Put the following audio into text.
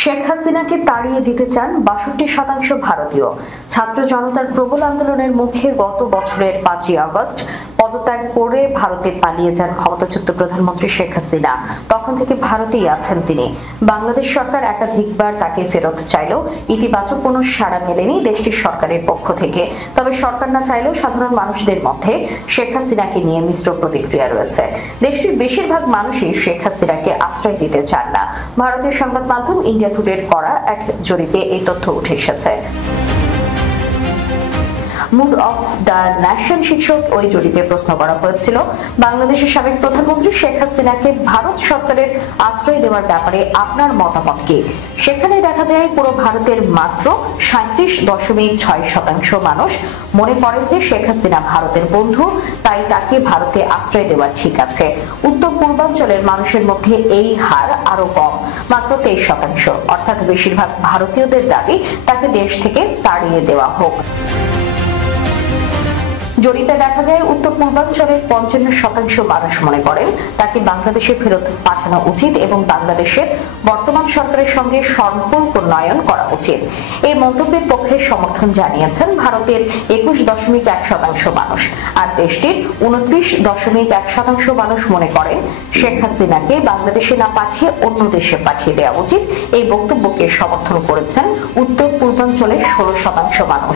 শেখ হাসিনাকে তাড়িয়ে দিতে চান ৬২% ভারতীয়। ছাত্র জনতার প্রবল আন্দোলনের মুখে গত বছরের ৫ই আগস্ট পদত্যাগ করে ভারতে পালিয়ে যান ক্ষমতাচ্যুত প্রধানমন্ত্রী শেখ হাসিনা। তখন থেকে ভারতেই আছেন তিনি। বাংলাদেশ সরকার একাধিকবার তাকে ফেরত চাইলেও ইতিবাচক কোনো সাড়া মেলেনি দেশটির সরকারের পক্ষ থেকে। তবে সরকার না চাইলেও সাধারণ মানুষদের মধ্যে শেখ হাসিনাকে নিয়ে মিশ্র প্রতিক্রিয়া রয়েছে। দেশটির বেশিরভাগ মানুষই শেখ হাসিনাকে আশ্রয় দিতে চান না। ভারতীয় সংবাদ মাধ্যম ইন্ডিয়া টুডের করা এক জরিপে এই তথ্য উঠে এসেছে। মুড অফ দ্য নেশন শীর্ষক ওই জরিপে প্রশ্ন করা হয়েছিল, বাংলাদেশের সাবেক প্রধানমন্ত্রী শেখ হাসিনাকে ভারত সরকারের আশ্রয় দেওয়ার ব্যাপারে আপনার মতামত কি? সেখানে দেখা যায় পুরো ভারতের মাত্র 37.6% মানুষ মনে করেন যে শেখ হাসিনা ভারতের বন্ধু, তাই তাকে ভারতে আশ্রয় দেওয়া ঠিক আছে। উত্তর পূর্বাঞ্চলের মানুষের মধ্যে এই হার আরো কম, মাত্র 23%। অর্থাৎ বেশিরভাগ ভারতীয়দের দাবি তাকে দেশ থেকে তাড়িয়ে দেওয়া হোক। জরিপে দেখা যায় উত্তর পূর্বাঞ্চলের 55% মানুষ মনে করেন তাকে বাংলাদেশে ফেরত পাঠানো উচিত এবং বাংলাদেশের বর্তমান সরকারের সঙ্গে সম্পর্ক উন্নয়ন করা উচিত। এই মন্তব্যের পক্ষে সমর্থন জানিয়েছেন ভারতের 21.1% মানুষ। আর দেশটির 29.1% মানুষ মনে করেন শেখ হাসিনাকে বাংলাদেশে না পাঠিয়ে অন্য দেশে পাঠিয়ে দেওয়া উচিত। এই বক্তব্যকে সমর্থন করেছেন উত্তর পূর্বাঞ্চলের 16% মানুষ।